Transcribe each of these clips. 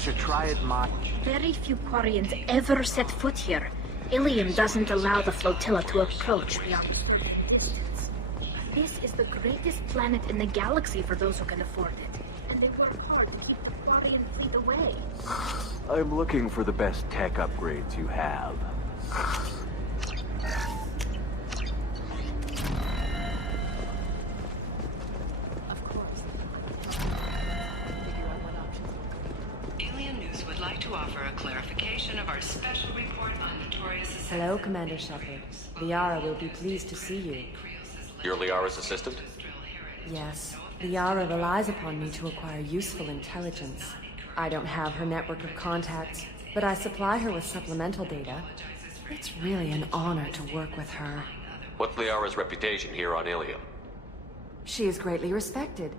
should try it, Very few Quarians ever set foot here. Ilium doesn't allow the flotilla to approach beyond distance. This is the greatest planet in the galaxy for those who can afford it. And they work hard to keep the Quarian fleet away. I'm looking for the best tech upgrades you have. Hello, Commander Shepard. Liara will be pleased to see you. You're Liara's assistant? Yes. Liara relies upon me to acquire useful intelligence. I don't have her network of contacts, but I supply her with supplemental data. It's really an honor to work with her. What's Liara's reputation here on Ilium? She is greatly respected.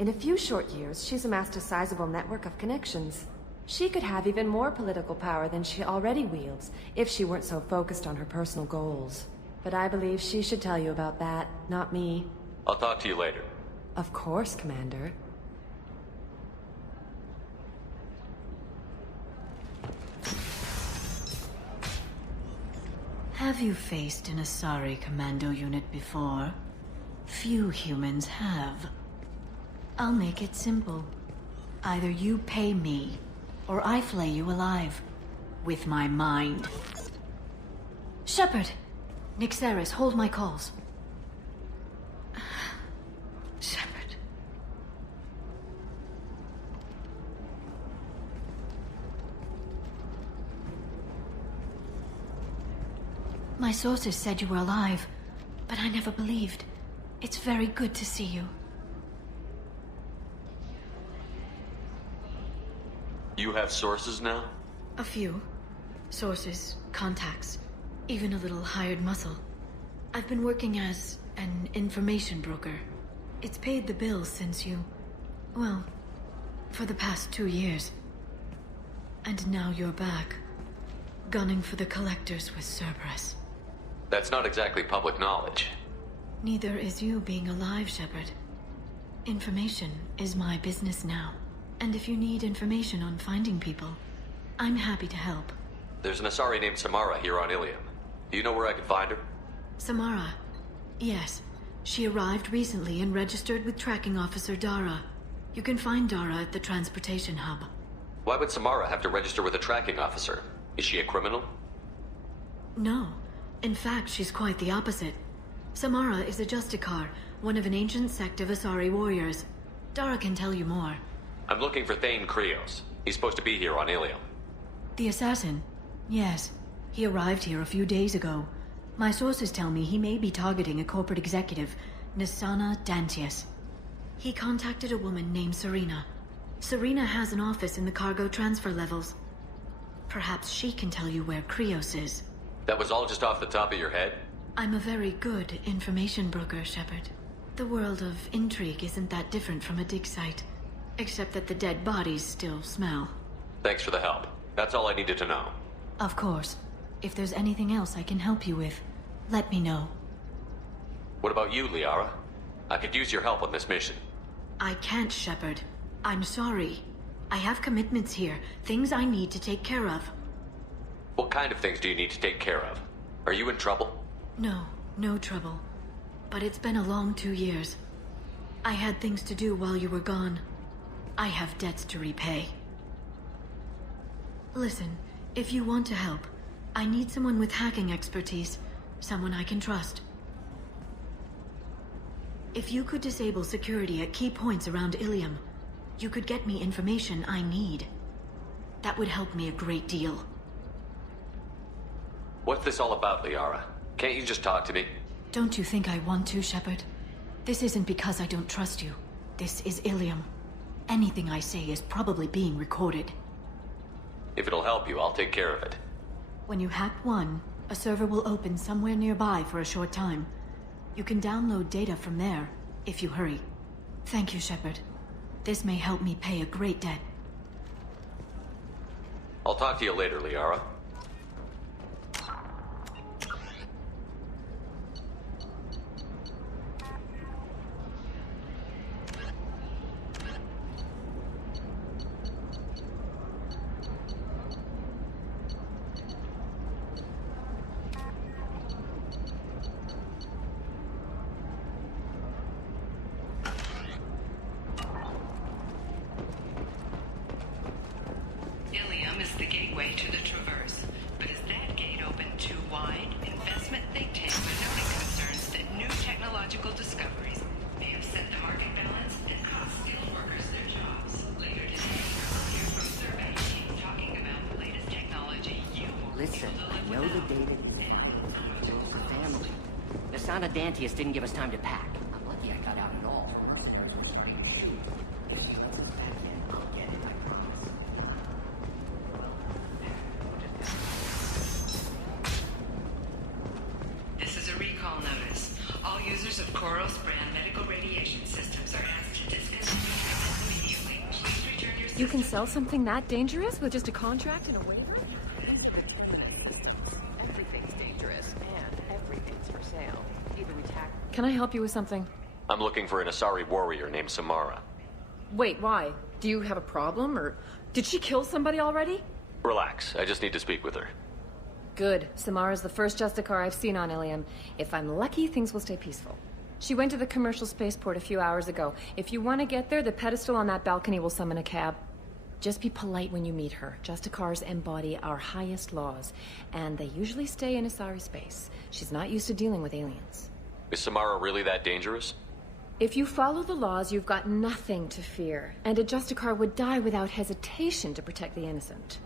In a few short years, she's amassed a sizable network of connections. She could have even more political power than she already wields, if she weren't so focused on her personal goals. But I believe she should tell you about that, not me. I'll talk to you later. Of course, Commander. Have you faced an Asari commando unit before? Few humans have. I'll make it simple. Either you pay me, or I flay you alive. With my mind. Shepard! Nixeris, hold my calls. Shepard. My sources said you were alive, but I never believed. It's very good to see you. You have sources now? A few. Sources, contacts, even a little hired muscle. I've been working as an information broker. It's paid the bills since you... well, for the past 2 years. And now you're back, gunning for the Collectors with Cerberus. That's not exactly public knowledge. Neither is you being alive, Shepard. Information is my business now. And if you need information on finding people, I'm happy to help. There's an Asari named Samara here on Ilium. Do you know where I can find her? Samara? Yes. She arrived recently and registered with Tracking Officer Dara. You can find Dara at the transportation hub. Why would Samara have to register with a tracking officer? Is she a criminal? No. In fact, she's quite the opposite. Samara is a Justicar, one of an ancient sect of Asari warriors. Dara can tell you more. I'm looking for Thane Krios. He's supposed to be here on Ilium. The assassin? Yes. He arrived here a few days ago. My sources tell me he may be targeting a corporate executive, Nisana Dantius. He contacted a woman named Serena. Serena has an office in the cargo transfer levels. Perhaps she can tell you where Krios is. That was all just off the top of your head? I'm a very good information broker, Shepard. The world of intrigue isn't that different from a dig site. Except that the dead bodies still smell. Thanks for the help. That's all I needed to know. Of course. If there's anything else I can help you with, let me know. What about you, Liara? I could use your help on this mission. I can't, Shepard. I'm sorry. I have commitments here, things I need to take care of. What kind of things do you need to take care of? Are you in trouble? No, no trouble. But it's been a long 2 years. I had things to do while you were gone. I have debts to repay. Listen, if you want to help, I need someone with hacking expertise. Someone I can trust. If you could disable security at key points around Ilium, you could get me information I need. That would help me a great deal. What's this all about, Liara? Can't you just talk to me? Don't you think I want to, Shepard? This isn't because I don't trust you. This is Ilium. Anything I say is probably being recorded. If it'll help you, I'll take care of it. When you hack one, a server will open somewhere nearby for a short time. You can download data from there, if you hurry. Thank you, Shepard. This may help me pay a great debt. I'll talk to you later, Liara. gateway to the Traverse. But is that gate open too wide? Investment think tanks are noting concerns that new technological discoveries may upset the market balance and cost skilled workers their jobs. Later today, we'll hear from survey team talking about the latest technology you will Listen, I know the data kills the family. The son of Dantius didn't give us time to pack. I'm lucky I got out at all. This is a recall notice. All users of Koros brand medical radiation systems are asked to discontinue treatment immediately. Please return your You can sell something that dangerous with just a contract and a waiver? Everything's dangerous, and everything's for sale. Either we tack... Can I help you with something? I'm looking for an Asari warrior named Samara. Wait, why? Do you have a problem, or did she kill somebody already? Relax, I just need to speak with her. Good. Samara's the first Justicar I've seen on Ilium. If I'm lucky, things will stay peaceful. She went to the commercial spaceport a few hours ago. If you want to get there, the pedestal on that balcony will summon a cab. Just be polite when you meet her. Justicars embody our highest laws, and they usually stay in Asari space. She's not used to dealing with aliens. Is Samara really that dangerous? If you follow the laws, you've got nothing to fear, and a Justicar would die without hesitation to protect the innocent.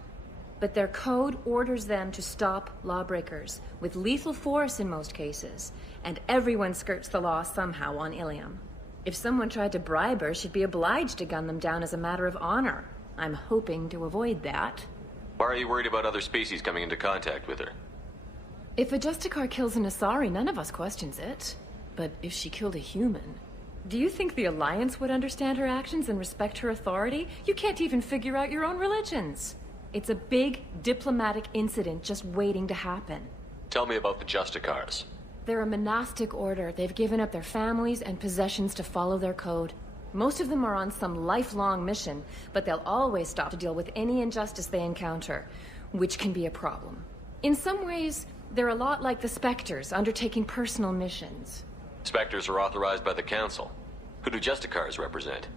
But their code orders them to stop lawbreakers, with lethal force in most cases, and everyone skirts the law somehow on Ilium. If someone tried to bribe her, she'd be obliged to gun them down as a matter of honor. I'm hoping to avoid that. Why are you worried about other species coming into contact with her? If a Justicar kills an Asari, none of us questions it. But if she killed a human... Do you think the Alliance would understand her actions and respect her authority? You can't even figure out your own religions. It's a big diplomatic incident just waiting to happen. Tell me about the Justicars. They're a monastic order. They've given up their families and possessions to follow their code. Most of them are on some lifelong mission, but they'll always stop to deal with any injustice they encounter, which can be a problem. In some ways, they're a lot like the Spectres, undertaking personal missions. Spectres are authorized by the Council. Who do Justicars represent?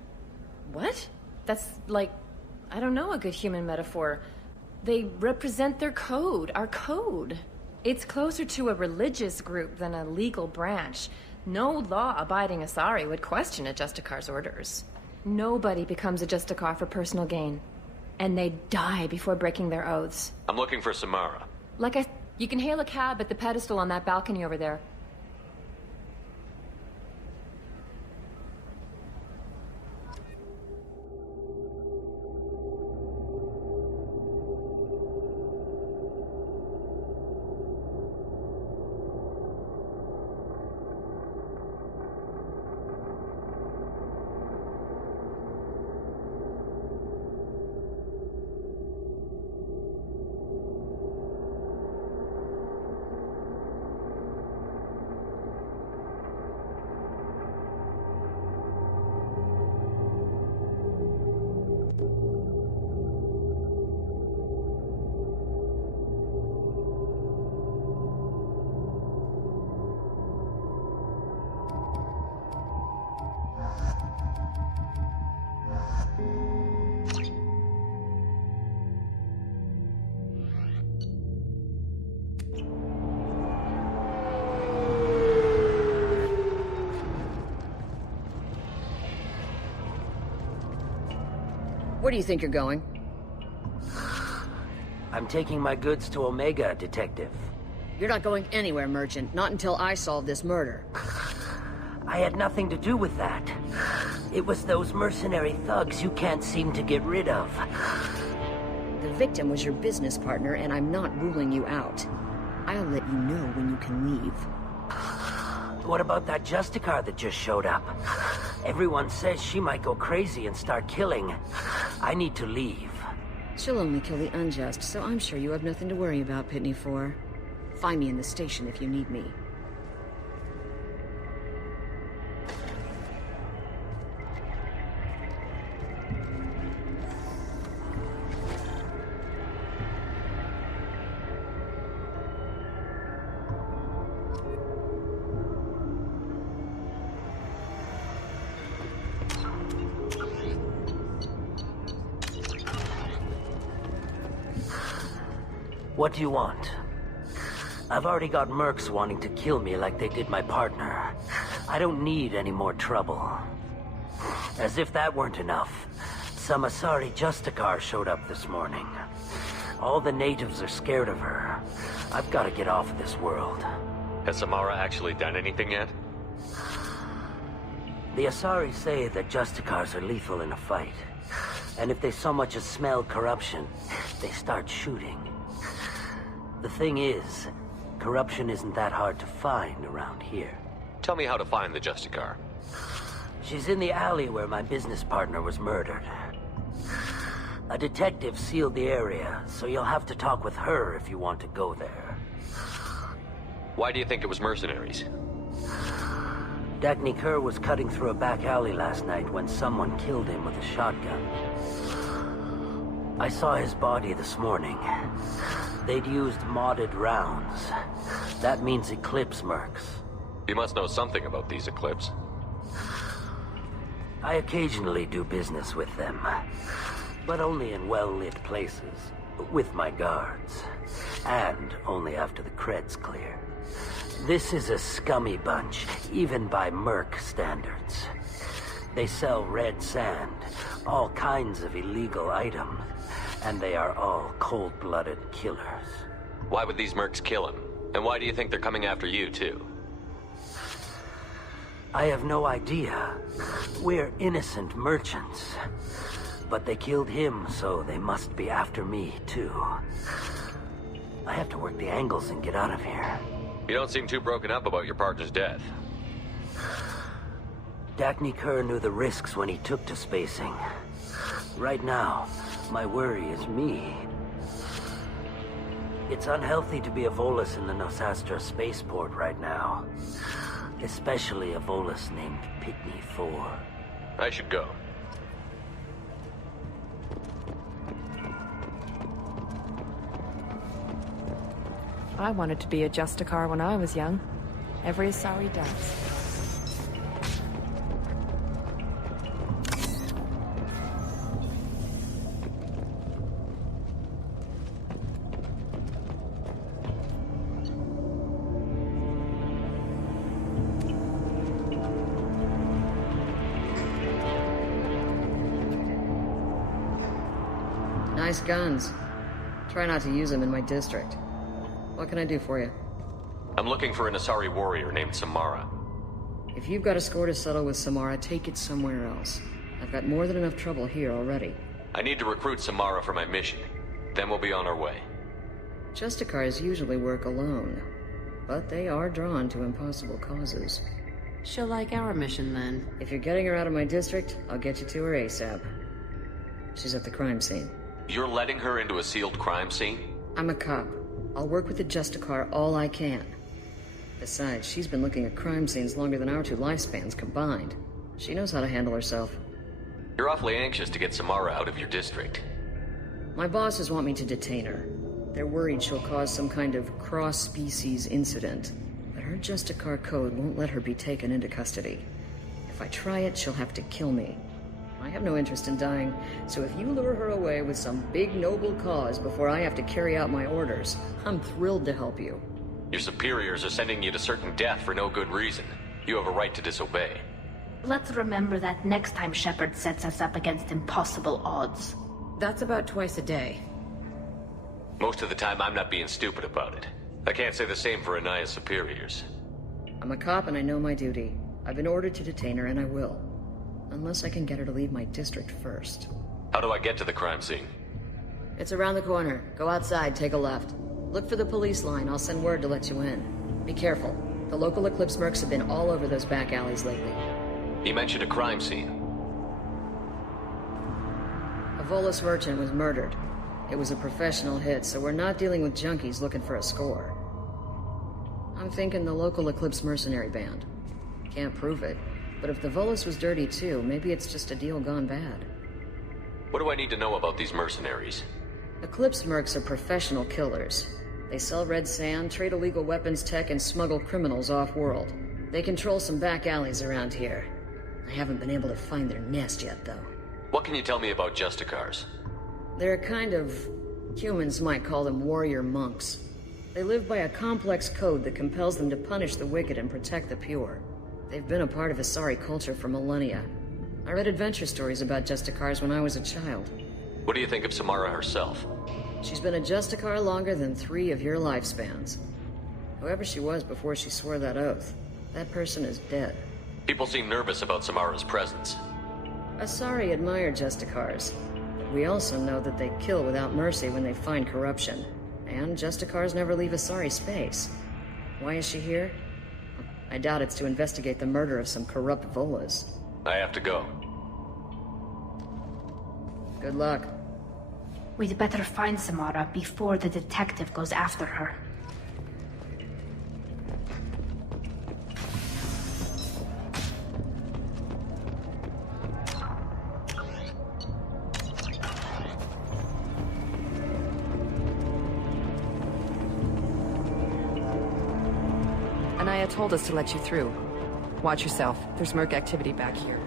What? That's like, I don't know, a good human metaphor. They represent their code, our code. It's closer to a religious group than a legal branch. No law-abiding Asari would question a Justicar's orders. Nobody becomes a Justicar for personal gain. And they die before breaking their oaths. I'm looking for Samara. You can hail a cab at the pedestal on that balcony over there. Where do you think you're going? I'm taking my goods to Omega, Detective. You're not going anywhere, Merchant. Not until I solve this murder. I had nothing to do with that. It was those mercenary thugs you can't seem to get rid of. The victim was your business partner, and I'm not ruling you out. I'll let you know when you can leave. What about that Justicar that just showed up? Everyone says she might go crazy and start killing. I need to leave. She'll only kill the unjust, so I'm sure you have nothing to worry about, Pitney 4. Find me in the station if you need me. What do you want? I've already got mercs wanting to kill me like they did my partner. I don't need any more trouble. As if that weren't enough, some asari Justicar showed up this morning. All the natives are scared of her. I've got to get off of this world. Has Samara actually done anything yet? The asari say that Justicars are lethal in a fight. And if they so much as smell corruption, they start shooting. The thing is, corruption isn't that hard to find around here. Tell me how to find the Justicar. She's in the alley where my business partner was murdered. A detective sealed the area, so you'll have to talk with her if you want to go there. Why do you think it was mercenaries? Justicar was cutting through a back alley last night when someone killed him with a shotgun. I saw his body this morning. They'd used modded rounds. That means Eclipse mercs. You must know something about these Eclipse. I occasionally do business with them, but only in well-lit places, with my guards, and only after the cred's clear. This is a scummy bunch, even by merc standards. They sell red sand, all kinds of illegal items, and they are all cold-blooded killers. Why would these mercs kill him? And why do you think they're coming after you, too? I have no idea. We're innocent merchants. But they killed him, so they must be after me, too. I have to work the angles and get out of here. You don't seem too broken up about your partner's death. Justicar knew the risks when he took to spacing. Right now, my worry is me. It's unhealthy to be a Volus in the Nosastra spaceport right now. Especially a Volus named Pitney 4. I should go. I wanted to be a Justicar when I was young. Every Asari does. Nice guns. Try not to use them in my district. What can I do for you? I'm looking for an Asari warrior named Samara. If you've got a score to settle with Samara, take it somewhere else. I've got more than enough trouble here already. I need to recruit Samara for my mission. Then we'll be on our way. Justicars usually work alone, but they are drawn to impossible causes. She'll like our mission, then. If you're getting her out of my district, I'll get you to her ASAP. She's at the crime scene. You're letting her into a sealed crime scene? I'm a cop. I'll work with the Justicar all I can. Besides, she's been looking at crime scenes longer than our two lifespans combined. She knows how to handle herself. You're awfully anxious to get Samara out of your district. My bosses want me to detain her. They're worried she'll cause some kind of cross-species incident. But her Justicar code won't let her be taken into custody. If I try it, she'll have to kill me. I have no interest in dying, so if you lure her away with some big noble cause before I have to carry out my orders, I'm thrilled to help you. Your superiors are sending you to certain death for no good reason. You have a right to disobey. Let's remember that next time Shepard sets us up against impossible odds. That's about twice a day. Most of the time, I'm not being stupid about it. I can't say the same for Anaya's superiors. I'm a cop and I know my duty. I've been ordered to detain her and I will. Unless I can get her to leave my district first. How do I get to the crime scene? It's around the corner. Go outside, take a left. Look for the police line. I'll send word to let you in. Be careful. The local Eclipse mercs have been all over those back alleys lately. You mentioned a crime scene. A Volus merchant was murdered. It was a professional hit, so we're not dealing with junkies looking for a score. I'm thinking the local Eclipse mercenary band. Can't prove it, but if the Volus was dirty too, maybe it's just a deal gone bad. What do I need to know about these mercenaries? Eclipse mercs are professional killers. They sell red sand, trade illegal weapons tech, and smuggle criminals off-world. They control some back alleys around here. I haven't been able to find their nest yet, though. What can you tell me about Justicars? They're a kind of Humans might call them warrior monks. They live by a complex code that compels them to punish the wicked and protect the pure. They've been a part of Asari culture for millennia. I read adventure stories about Justicars when I was a child. What do you think of Samara herself? She's been a Justicar longer than 3 of your lifespans. Whoever she was before she swore that oath, that person is dead. People seem nervous about Samara's presence. Asari admire Justicars. We also know that they kill without mercy when they find corruption. And Justicars never leave Asari space. Why is she here? I doubt it's to investigate the murder of some corrupt Volas. I have to go. Good luck. We'd better find Samara before the detective goes after her. Anaya told us to let you through. Watch yourself. There's Merc activity back here.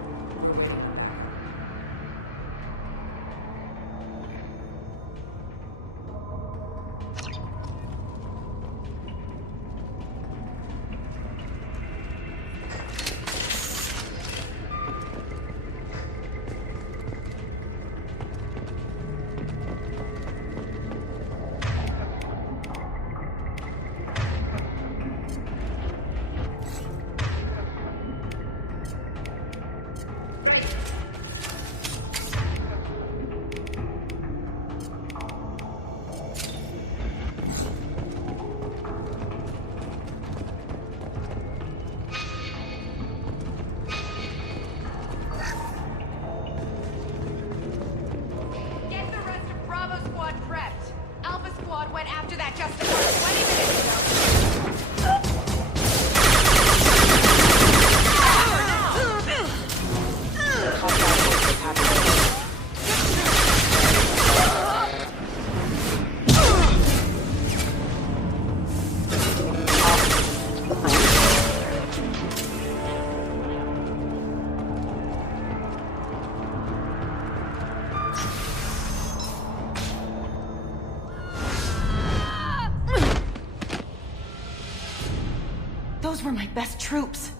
Those were my best troops.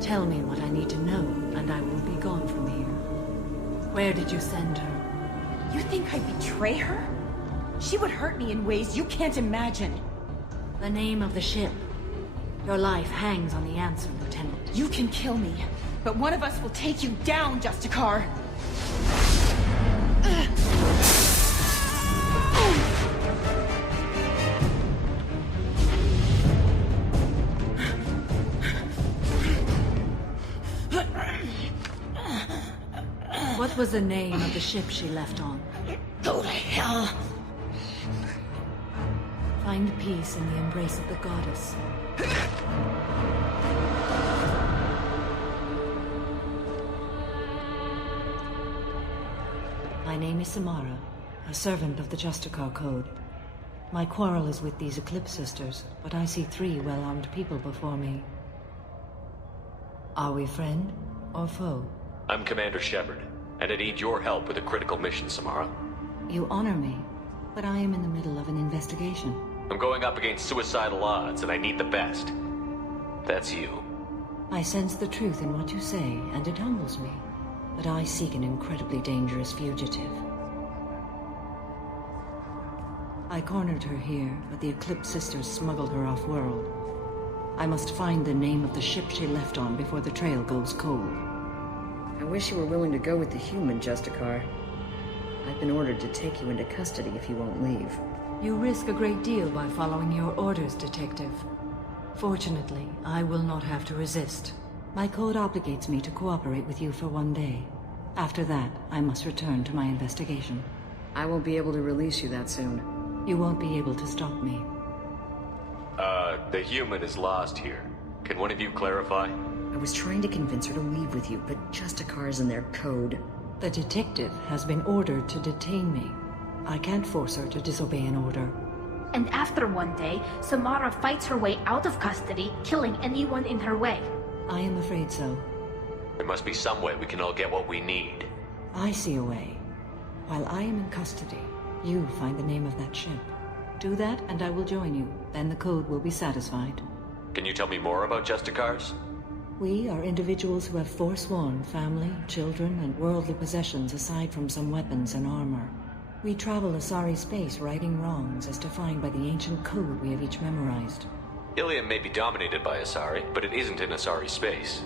Tell me what I need to know, and I will be gone from here. Where did you send her? You think I'd betray her? She would hurt me in ways you can't imagine. The name of the ship. Your life hangs on the answer, Lieutenant. You can kill me, but one of us will take you down, Justicar. What was the name of the ship she left on? Go to hell. Find peace in the embrace of the goddess. My name is Samara, a servant of the Justicar Code. My quarrel is with these Eclipse Sisters, but I see 3 well-armed people before me. Are we friend or foe? I'm Commander Shepard, and I need your help with a critical mission, Samara. You honor me, but I am in the middle of an investigation. I'm going up against suicidal odds, and I need the best. That's you. I sense the truth in what you say, and it humbles me. But I seek an incredibly dangerous fugitive. I cornered her here, but the Eclipse Sisters smuggled her off-world. I must find the name of the ship she left on before the trail goes cold. I wish you were willing to go with the human, Justicar. I've been ordered to take you into custody if you won't leave. You risk a great deal by following your orders, Detective. Fortunately, I will not have to resist. My code obligates me to cooperate with you for 1 day. After that, I must return to my investigation. I won't be able to release you that soon. You won't be able to stop me. The human is lost here. Can one of you clarify? I was trying to convince her to leave with you, but Justicar's in their code. The detective has been ordered to detain me. I can't force her to disobey an order. And after 1 day, Samara fights her way out of custody, killing anyone in her way. I am afraid so. There must be some way we can all get what we need. I see a way. While I am in custody, you find the name of that ship. Do that, and I will join you. Then the code will be satisfied. Can you tell me more about Justicars? We are individuals who have forsworn family, children, and worldly possessions aside from some weapons and armor. We travel asari space righting wrongs as defined by the ancient code we have each memorized. Ilium may be dominated by Asari, but it isn't in Asari space.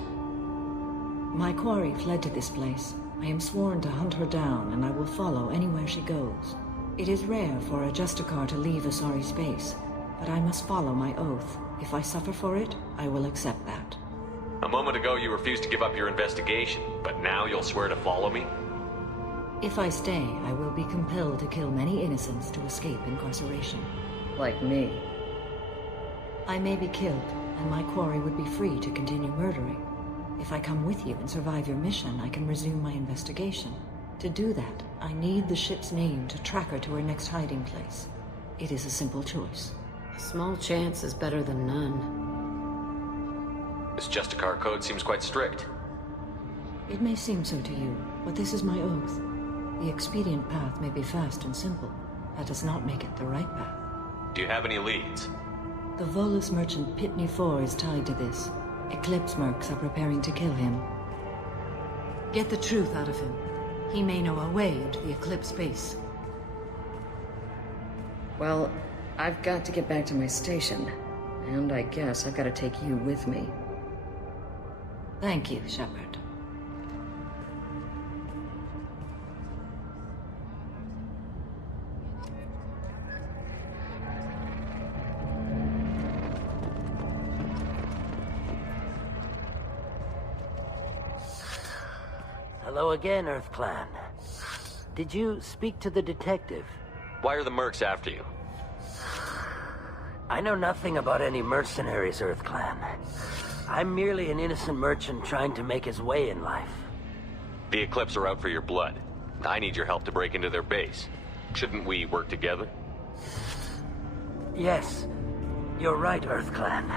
My quarry fled to this place. I am sworn to hunt her down, and I will follow anywhere she goes. It is rare for a Justicar to leave Asari space, but I must follow my oath. If I suffer for it, I will accept that. A moment ago you refused to give up your investigation, but now you'll swear to follow me? If I stay, I will be compelled to kill many innocents to escape incarceration. Like me. I may be killed, and my quarry would be free to continue murdering. If I come with you and survive your mission, I can resume my investigation. To do that, I need the ship's name to track her to her next hiding place. It is a simple choice. A small chance is better than none. This Justicar code seems quite strict. It may seem so to you, but this is my oath. The expedient path may be fast and simple. That does not make it the right path. Do you have any leads? The Volus merchant Pitney IV is tied to this. Eclipse mercs are preparing to kill him. Get the truth out of him. He may know a way into the Eclipse base. Well, I've got to get back to my station. And I guess I've got to take you with me. Thank you, Shepard. Hello again, Earth Clan. Did you speak to the detective? Why are the mercs after you? I know nothing about any mercenaries, Earth Clan. I'm merely an innocent merchant trying to make his way in life. The Eclipse are out for your blood. I need your help to break into their base. Shouldn't we work together? Yes, you're right, Earth Clan.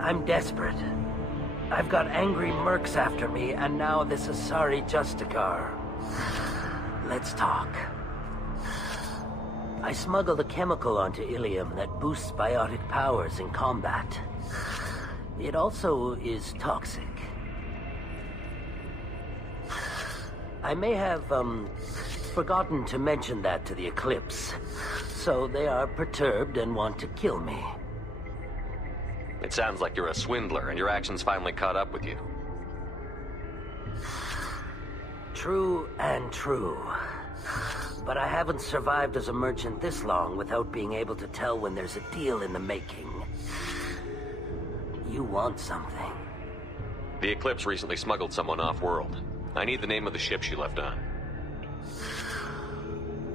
I'm desperate. I've got angry mercs after me, and now this Asari Justicar. Let's talk. I smuggled a chemical onto Ilium that boosts biotic powers in combat. It also is toxic. I may have, forgotten to mention that to the Eclipse, so they are perturbed and want to kill me. It sounds like you're a swindler, and your actions finally caught up with you. True and true. But I haven't survived as a merchant this long without being able to tell when there's a deal in the making. You want something. The Eclipse recently smuggled someone off-world. I need the name of the ship she left on.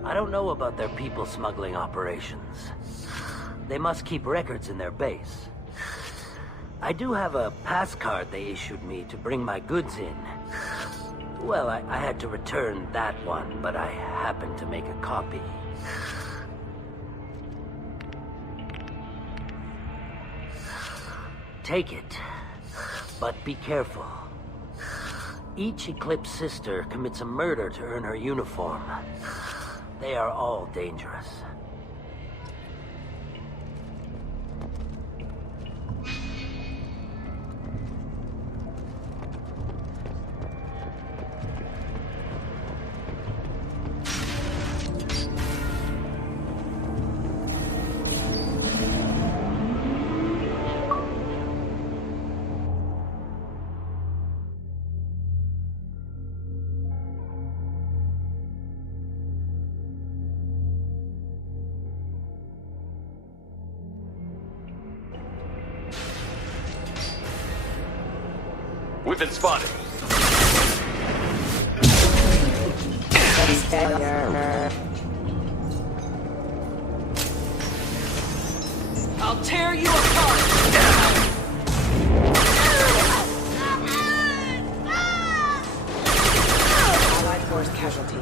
I don't know about their people smuggling operations. They must keep records in their base. I do have a pass card they issued me to bring my goods in. Well, I had to return that one, but I happened to make a copy. Take it, but be careful. Each Eclipse sister commits a murder to earn her uniform. They are all dangerous. We've been spotted. I'll tear you apart! Allied force casualty.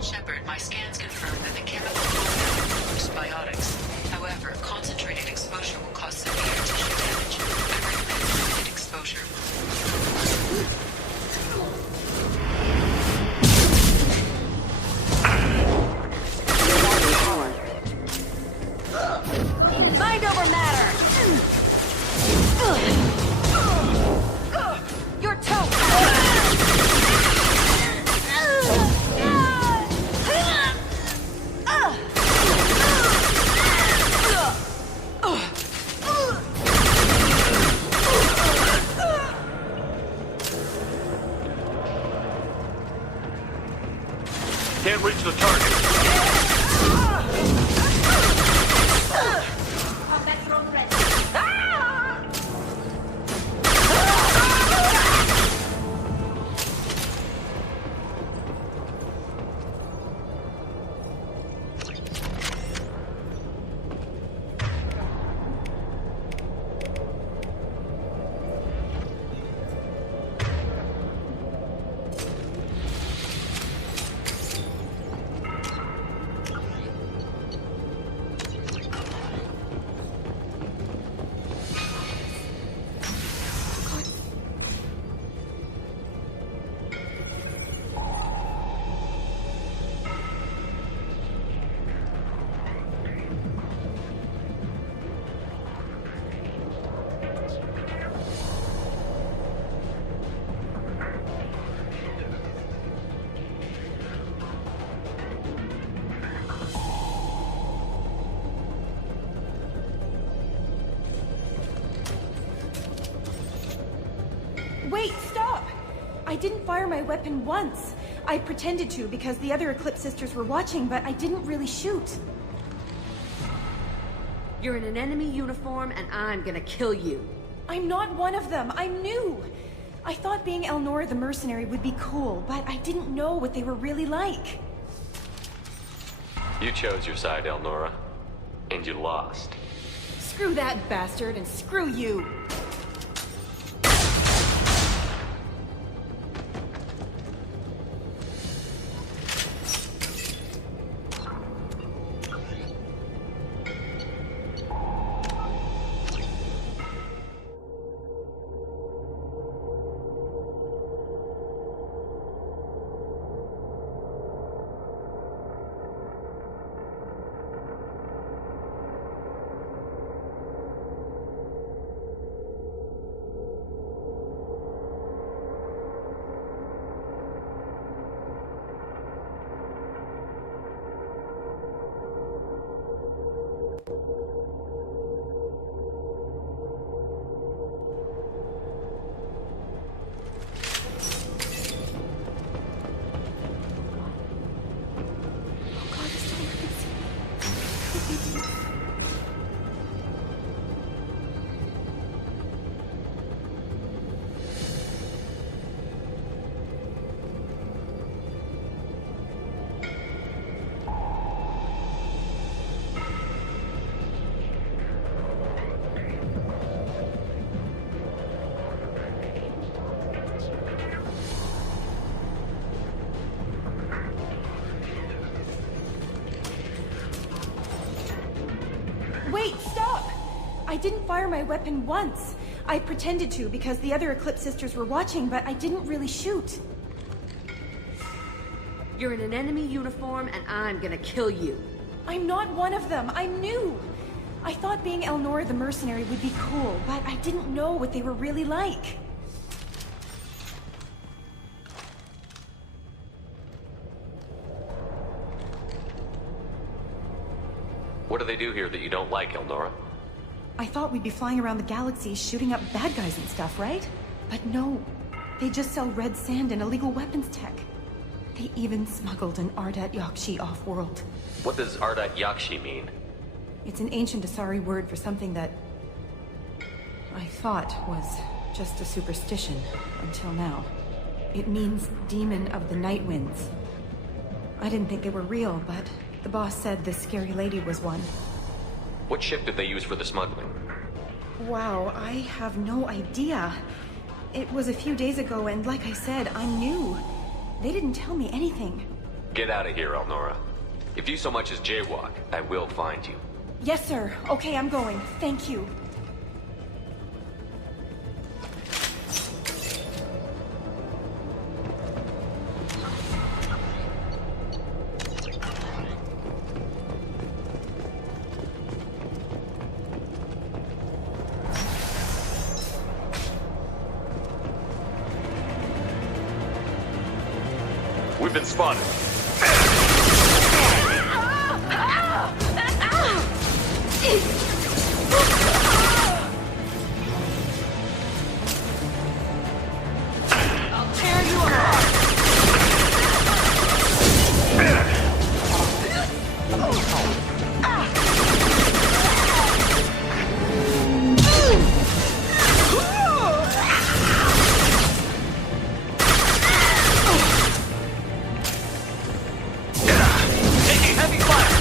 Shepard, my scans confirm that the chemical will boost biotics. However, concentrated exposure will cause severe tissue damage. I recommend limited exposure. Mind over matter! Your toe! Can't reach the target. Wait, stop! I didn't fire my weapon once. I pretended to because the other Eclipse sisters were watching, but I didn't really shoot. You're in an enemy uniform, and I'm gonna kill you. I'm not one of them. I'm new. I thought being Elnora the mercenary would be cool, but I didn't know what they were really like. You chose your side, Elnora. And you lost. Screw that bastard, and screw you! I didn't fire my weapon once. I pretended to because the other Eclipse sisters were watching, but I didn't really shoot. You're in an enemy uniform, and I'm gonna kill you. I'm not one of them. I'm new. I thought being Elnora the mercenary would be cool, but I didn't know what they were really like. What do they do here that you don't like, Elnora? I thought we'd be flying around the galaxy shooting up bad guys and stuff, right? But no. They just sell red sand and illegal weapons tech. They even smuggled an Ardat Yakshi off-world. What does Ardat Yakshi mean? It's an ancient Asari word for something that I thought was just a superstition until now. It means demon of the night winds. I didn't think they were real, but the boss said this scary lady was one. What ship did they use for the smuggling? Wow, I have no idea. It was a few days ago, and like I said, I'm new. They didn't tell me anything. Get out of here, Elnora. If you so much as jaywalk, I will find you. Yes, sir. Okay, I'm going. Thank you. been spotted. I'll tear you apart! Taking heavy fire!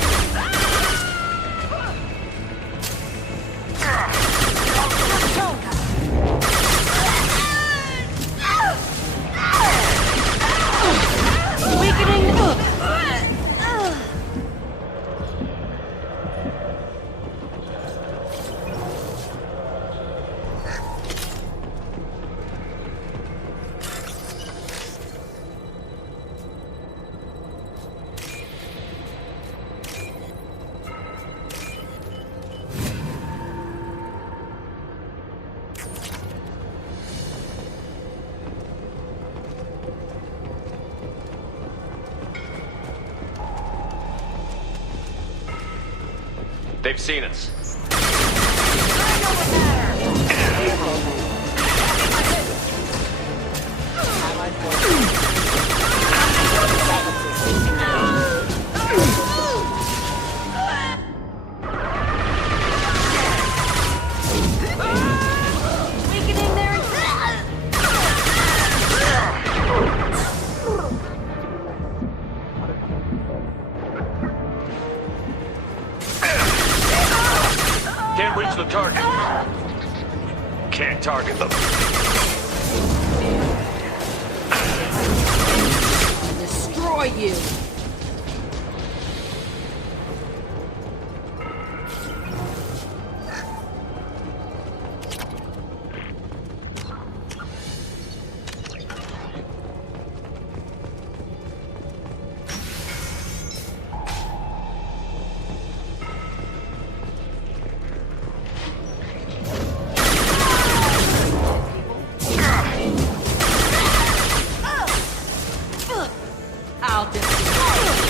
They've seen us. Can't reach the target. Can't target them. Destroy you! I'll destroy you!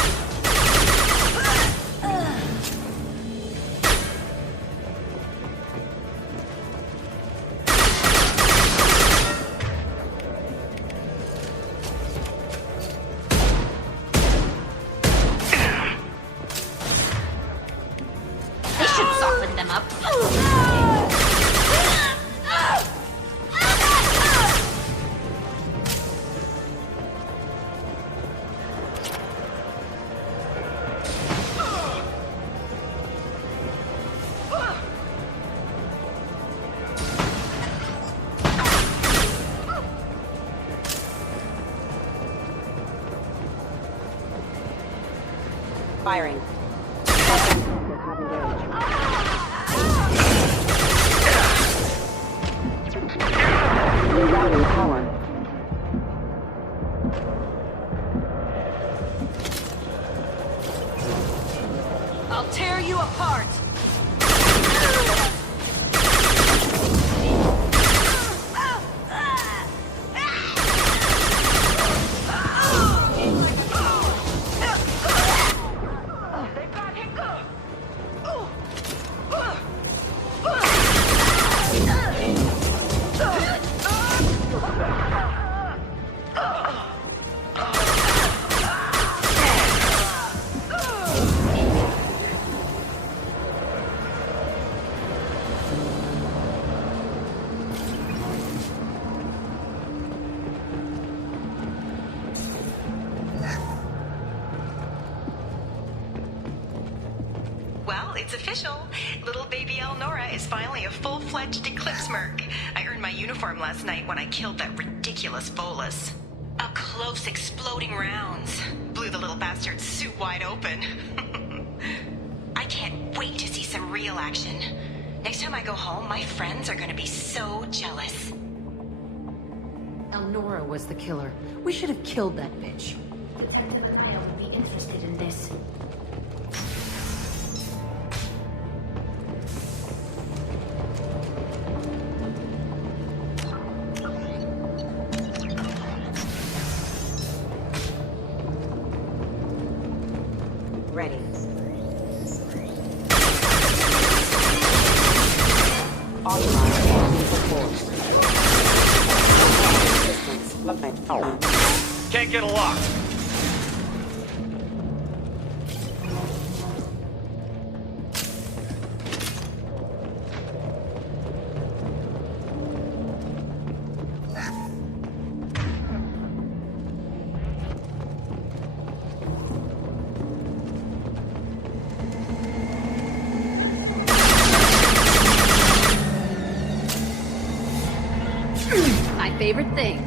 They should soften them up. Firing. I'll tear you apart! Well, it's official. Little baby Elnora is finally a full-fledged Eclipse merc. I earned my uniform last night when I killed that ridiculous bolus. Up close exploding rounds. Blew the little bastard's suit wide open. I can't wait to see some real action. Next time I go home, my friends are gonna be so jealous. Elnora was the killer. We should have killed that bitch. Detective Raya would be interested in this. can't get a lock. My favorite thing.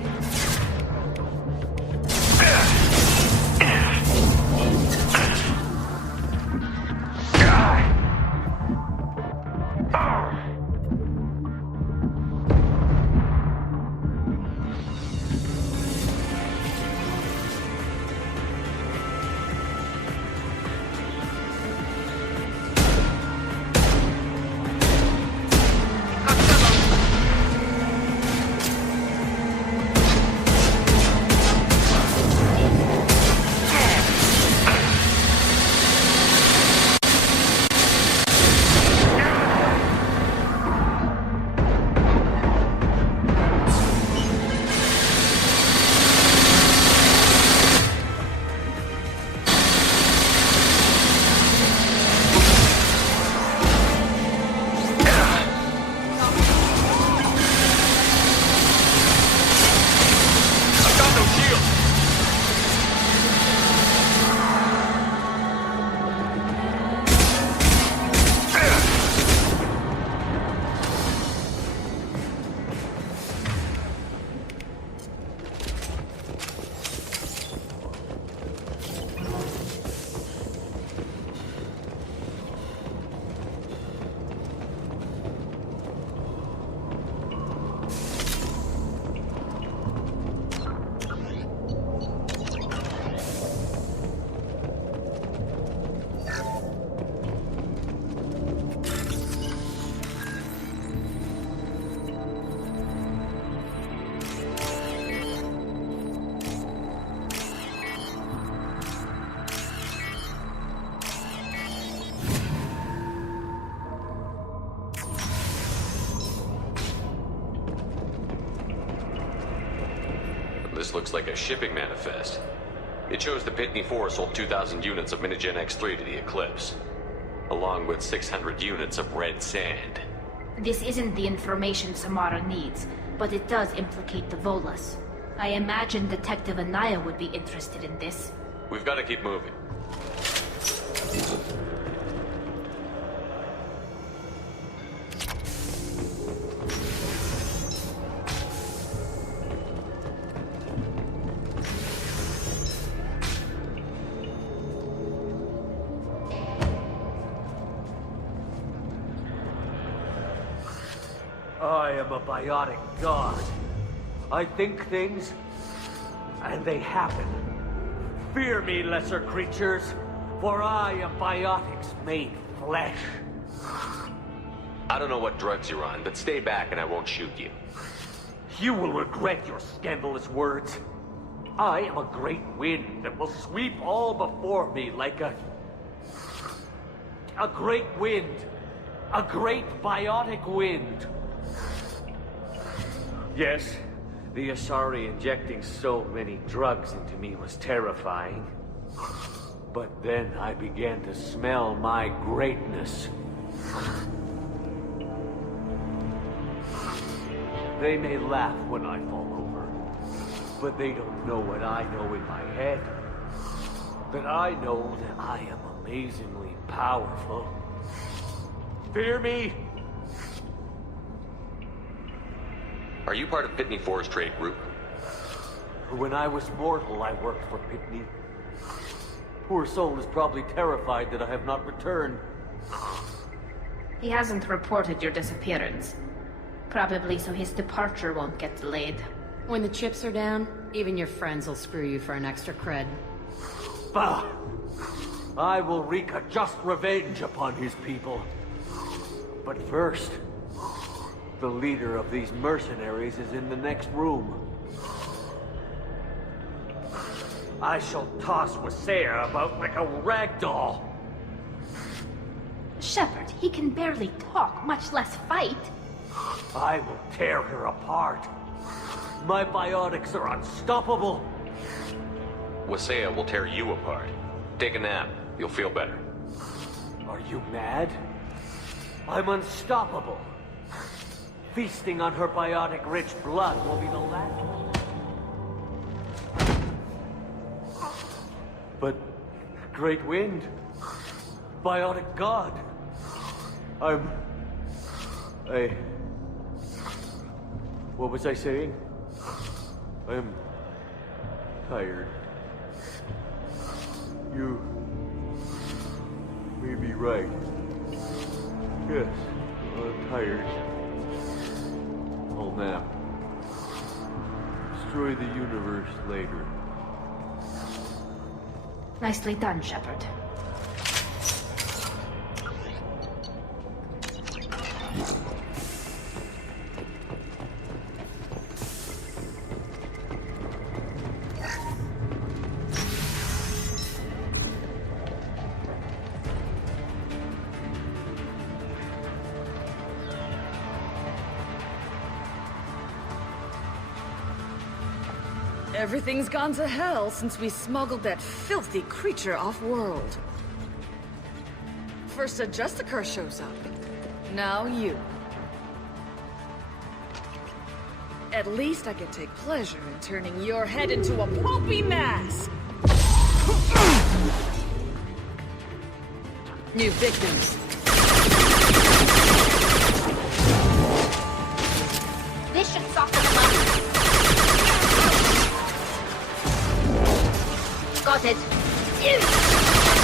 This looks like a shipping manifest. It shows the Pitney 4 sold 2,000 units of Minigen X3 to the Eclipse, along with 600 units of red sand. This isn't the information Samara needs, but it does implicate the Volas. I imagine Detective Anaya would be interested in this. We've got to keep moving. I am a biotic god. I think things, and they happen. Fear me, lesser creatures, for I am biotics made flesh. I don't know what drugs you're on, but stay back and I won't shoot you. You will regret your scandalous words. I am a great wind that will sweep all before me like a great wind. A great biotic wind. Yes, the Asari injecting so many drugs into me was terrifying. But then I began to smell my greatness. They may laugh when I fall over, but they don't know what I know in my head. That I know that I am amazingly powerful. Fear me? Are you part of Pitney 4's trade group? When I was mortal, I worked for Pitney. Poor soul is probably terrified that I have not returned. He hasn't reported your disappearance. Probably so his departure won't get delayed. When the chips are down, even your friends will screw you for an extra cred. Bah! I will wreak a just revenge upon his people. But first, the leader of these mercenaries is in the next room. I shall toss Wasea about like a rag doll. Shepard, he can barely talk, much less fight. I will tear her apart. My biotics are unstoppable. Wasea will tear you apart. Take a nap. You'll feel better. Are you mad? I'm unstoppable. Feasting on her biotic-rich blood will be the last. But Great Wind, biotic god. What was I saying? I'm tired. You may be right. Yes, I'm tired. I'll nap. Destroy the universe later. Nicely done, Shepard. Everything's gone to hell since we smuggled that filthy creature off-world. First a Justicar shows up. Now you. At least I can take pleasure in turning your head into a pulpy mass! New victims. This should soften them up. Got it.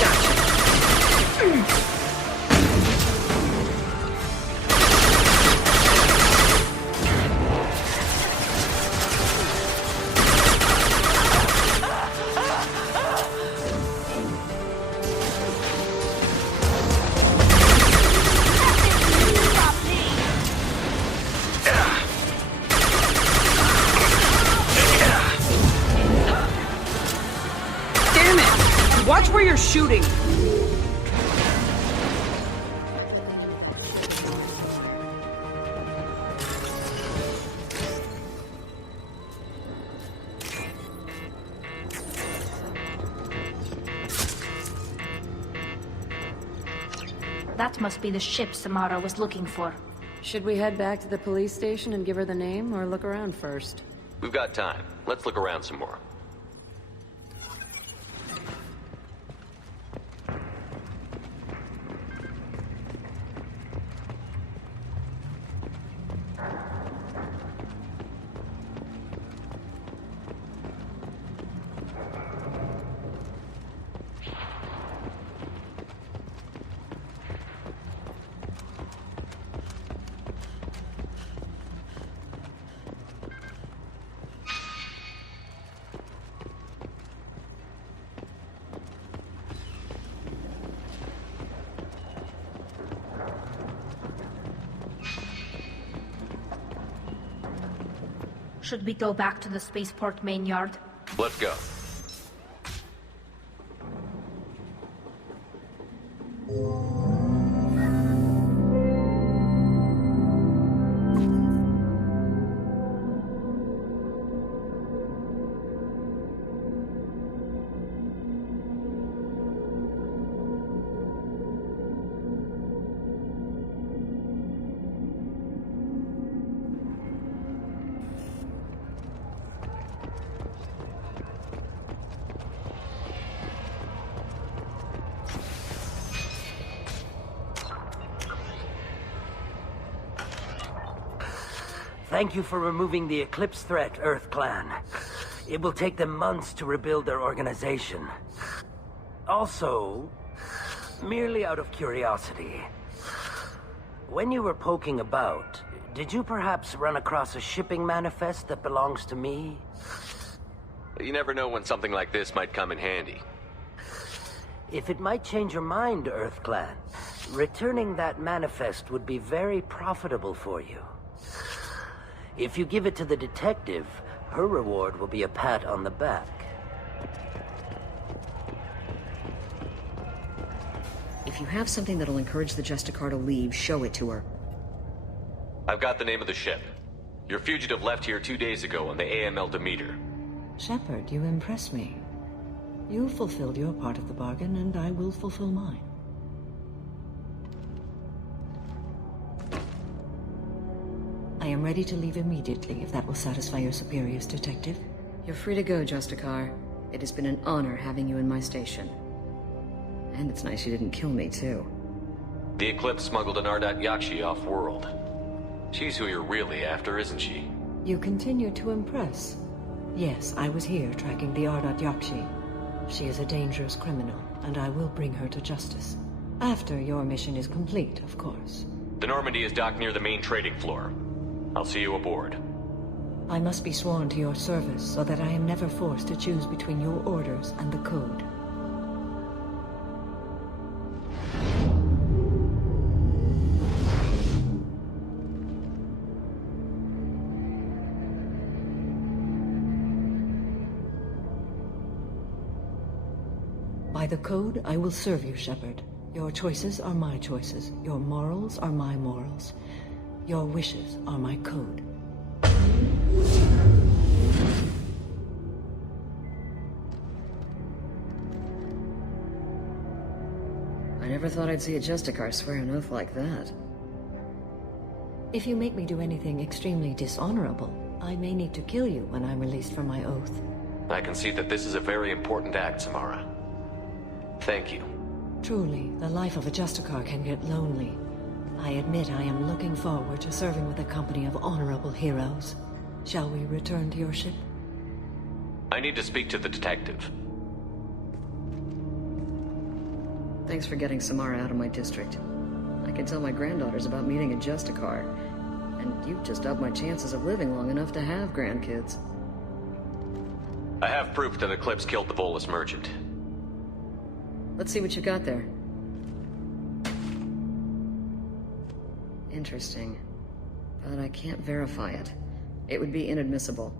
Gotcha. Watch where you're shooting! That must be the ship Samara was looking for. Should we head back to the police station and give her the name, or look around first? We've got time. Let's look around some more. Should we go back to the spaceport main yard? Let's go. Thank you for removing the Eclipse threat, Earth Clan. It will take them months to rebuild their organization. Also, merely out of curiosity, when you were poking about, did you perhaps run across a shipping manifest that belongs to me? You never know when something like this might come in handy. If it might change your mind, Earth Clan, returning that manifest would be very profitable for you. If you give it to the detective, her reward will be a pat on the back. If you have something that'll encourage the Justicar to leave, show it to her. I've got the name of the ship. Your fugitive left here 2 days ago on the AML Demeter. Shepard, you impress me. You fulfilled your part of the bargain, and I will fulfill mine. I am ready to leave immediately, if that will satisfy your superiors, Detective. You're free to go, Justicar. It has been an honor having you in my station. And it's nice you didn't kill me, too. The Eclipse smuggled an Ardat Yakshi off-world. She's who you're really after, isn't she? You continue to impress. Yes, I was here tracking the Ardat Yakshi. She is a dangerous criminal, and I will bring her to justice. After your mission is complete, of course. The Normandy is docked near the main trading floor. I'll see you aboard. I must be sworn to your service so that I am never forced to choose between your orders and the Code. By the Code, I will serve you, Shepard. Your choices are my choices. Your morals are my morals. Your wishes are my code. I never thought I'd see a Justicar swear an oath like that. If you make me do anything extremely dishonorable, I may need to kill you when I'm released from my oath. I can see that this is a very important act, Samara. Thank you. Truly, the life of a Justicar can get lonely. I admit I am looking forward to serving with a company of honorable heroes. Shall we return to your ship? I need to speak to the detective. Thanks for getting Samara out of my district. I can tell my granddaughters about meeting a Justicar. And you've just upped my chances of living long enough to have grandkids. I have proof that Eclipse killed the Volus merchant. Let's see what you got there. Interesting. But I can't verify it. It would be inadmissible.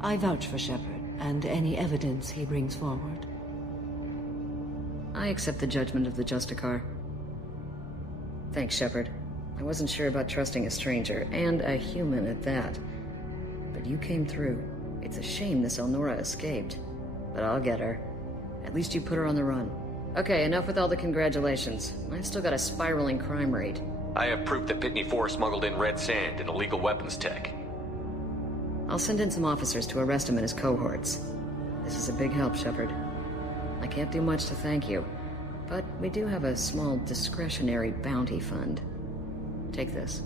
I vouch for Shepard, and any evidence he brings forward. I accept the judgment of the Justicar. Thanks, Shepard. I wasn't sure about trusting a stranger, and a human at that. But you came through. It's a shame this Elnora escaped. But I'll get her. At least you put her on the run. Okay, enough with all the congratulations. I've still got a spiraling crime rate. I have proof that Pitney 4 smuggled in red sand and illegal weapons tech. I'll send in some officers to arrest him and his cohorts. This is a big help, Shepard. I can't do much to thank you, but we do have a small discretionary bounty fund. Take this.